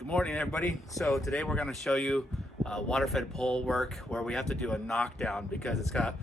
Good morning, everybody. So today we're going to show you water-fed pole work where we have to do a knockdown because it's got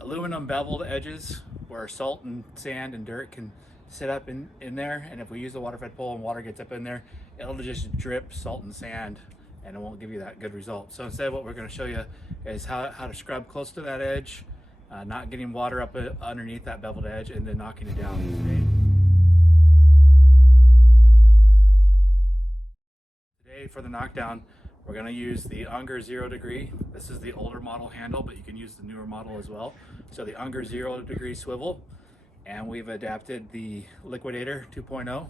aluminum beveled edges where salt and sand and dirt can sit up in there, and if we use the water-fed pole and water gets up in there, it'll just drip salt and sand and it won't give you that good result. So instead, what we're going to show you is how to scrub close to that edge, not getting water up underneath that beveled edge, and then knocking it down today. For the knockdown, we're going to use the Unger 0 degree. This is the older model handle, but you can use the newer model as well. So the Unger 0 degree swivel, and we've adapted the Liquidator 2.0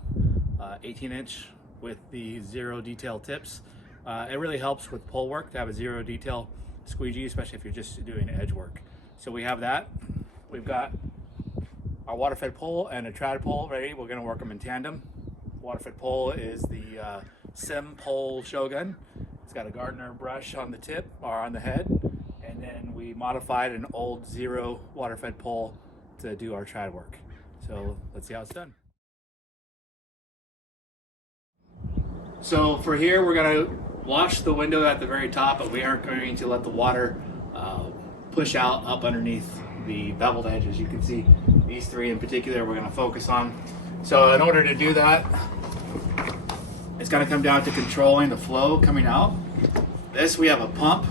18-inch with the 0 detail tips. It really helps with pole work to have a 0 detail squeegee, especially if you're just doing edge work. So we have that. We've got our water-fed pole and a trad pole ready. We're going to work them in tandem. Water-fed pole is the Sim Pole Shogun. It's got a gardener brush on the tip or on the head, and then we modified an old 0 water-fed pole to do our trad work. So let's see how it's done. So for here, we're going to wash the window at the very top, but we aren't going to let the water push out up underneath the beveled edges. You can see these three in particular we're going to focus on. So in order to do that, it's going to come down to controlling the flow coming out. This, we have a pump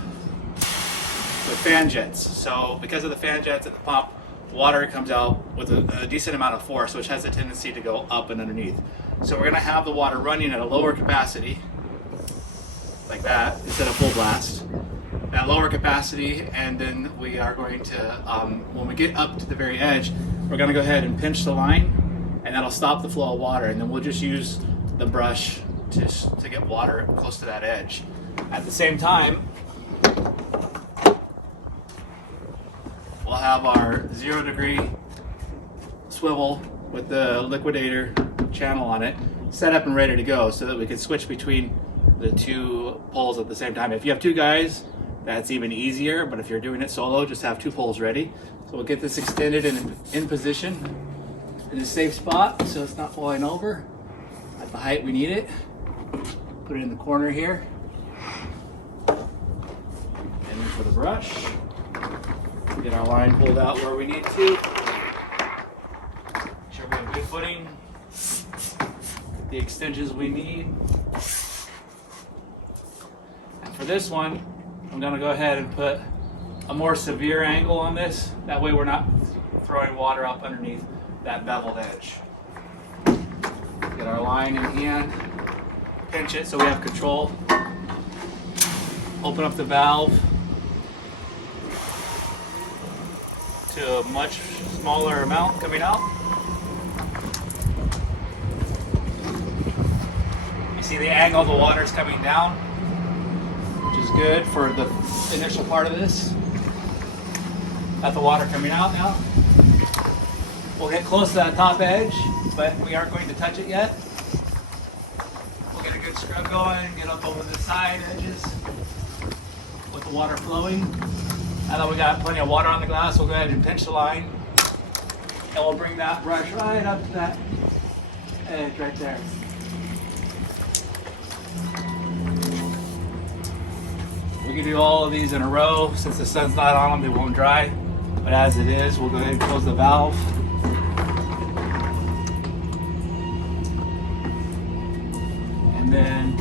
with fan jets. So because of the fan jets at the pump, water comes out with a decent amount of force, which has a tendency to go up and underneath. So we're going to have the water running at a lower capacity, like that, instead of full blast, at lower capacity. And then we are going to, when we get up to the very edge, we're going to go ahead and pinch the line, and that'll stop the flow of water. And then we'll just use the brush to get water close to that edge. At the same time, we'll have our 0 degree swivel with the Liquidator channel on it set up and ready to go so that we can switch between the two poles at the same time. If you have two guys, that's even easier, but if you're doing it solo, just have two poles ready. So we'll get this extended and in position in a safe spot so it's not falling over at the height we need it. Put it in the corner here. And then for the brush, get our line pulled out where we need to. Make sure we have good footing. Get the extensions we need. And for this one, I'm going to go ahead and put a more severe angle on this. That way we're not throwing water up underneath that beveled edge. Get our line in hand, pinch it so we have control. Open up the valve to a much smaller amount coming out. You see the angle of the water is coming down, which is good for the initial part of this. Got the water coming out now. We'll get close to that top edge, but we aren't going to touch it yet. We'll get a good scrub going, get up over the side edges with the water flowing. Now that we got plenty of water on the glass, we'll go ahead and pinch the line, and we'll bring that brush right up to that edge right there. We can do all of these in a row. Since the sun's not on them, they won't dry. But as it is, we'll go ahead and close the valve. And then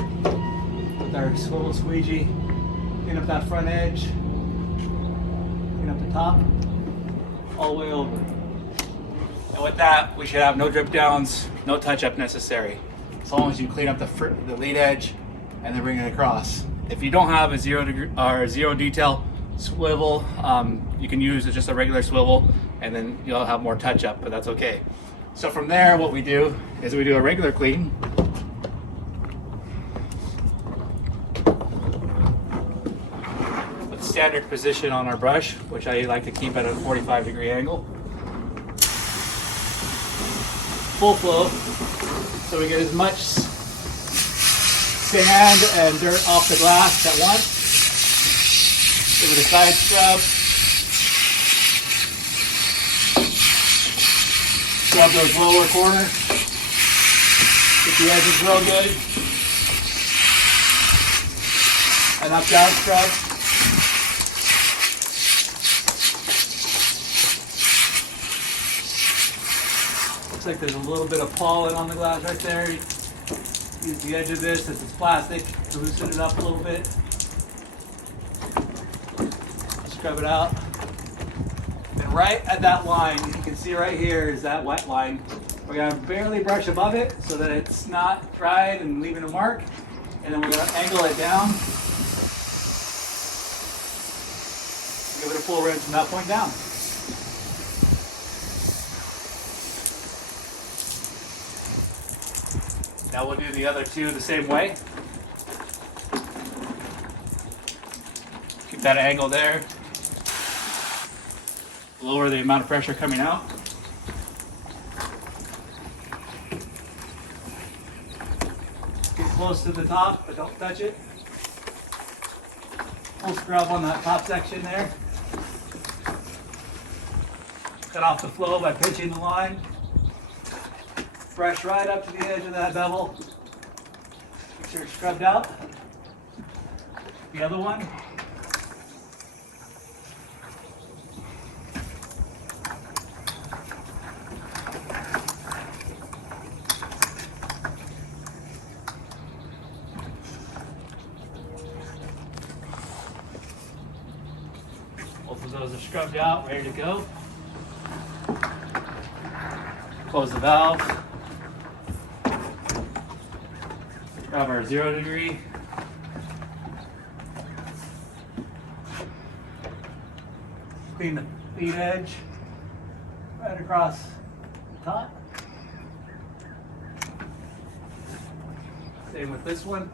with our swivel squeegee, clean up that front edge, clean up the top, all the way over. And with that, we should have no drip downs, no touch up necessary, as long as you clean up the lead edge and then bring it across. If you don't have a 0 degree or 0 detail swivel, you can use just a regular swivel, and then you'll have more touch up, but that's okay. So from there, what we do is we do a regular clean. With standard position on our brush, which I like to keep at a 45-degree angle. Full flow, so we get as much sand and dirt off the glass at once. Give it a side scrub. Scrub those lower corners. Get the edges real good. an up-down scrub. Looks like there's a little bit of pollen on the glass right there. Use the edge of this, since it's plastic, to loosen it up a little bit. Scrub it out. And right at that line, you can see right here is that wet line. We're going to barely brush above it so that it's not dried and leaving a mark. And then we're going to angle it down. Give it a full rinse from that point down. Now we'll do the other two the same way. Keep that angle there. Lower the amount of pressure coming out. Get close to the top, but don't touch it. Full scrub on that top section there. Cut off the flow by pinching the line. Brush right up to the edge of that bevel. Make sure it's scrubbed out. The other one. Both of those are scrubbed out, ready to go. Close the valve. Grab our 0 degree. Clean the feed edge right across the top. Same with this one.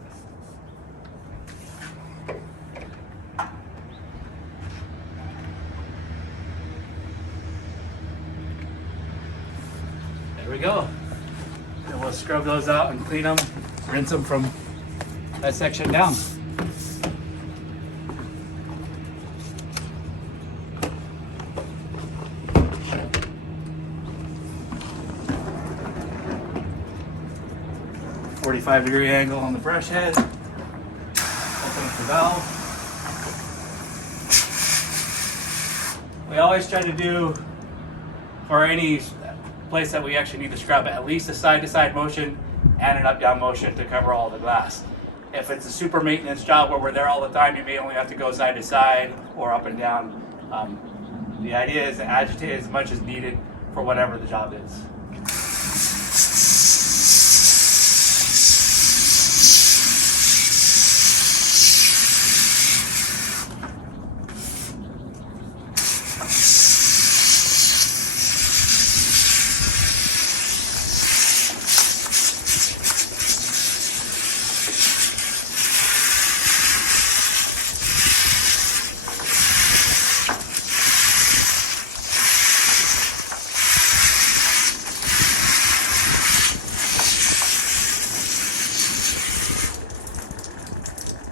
There we go. And we'll scrub those out and clean them, rinse them from that section down. .45-degree angle on the brush head. Open up the valve. We always try to do, for any place that we actually need to scrub, at least a side-to-side motion and an up-down motion to cover all the glass. If it's a super maintenance job where we're there all the time, you may only have to go side to side or up and down. The idea is to agitate as much as needed for whatever the job is.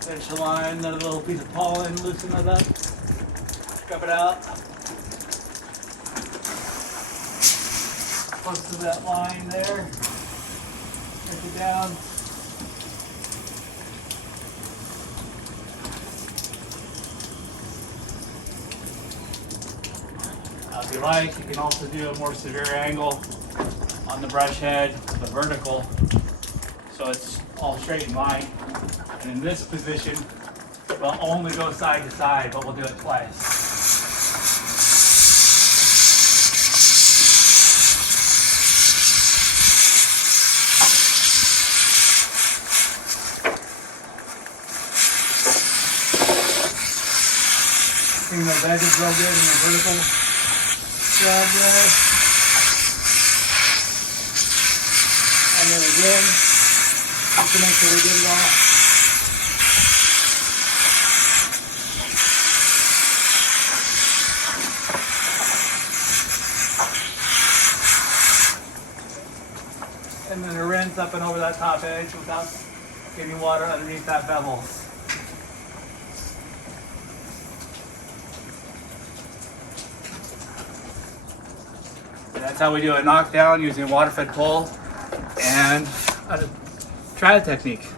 Finish the line, another little piece of pollen, loosen it up, scrub it out. Close to that line there, break it down. If you like, you can also do a more severe angle on the brush head, the vertical, so it's all straight in line. And in this position, we'll only go side to side, but we'll do it twice. Clean those edges real good in the vertical scrub there. And then again, just to make sure we get it all. And then a rinse up and over that top edge without getting water underneath that bevel. And that's how we do a knockdown using a waterfed pole and a trad technique.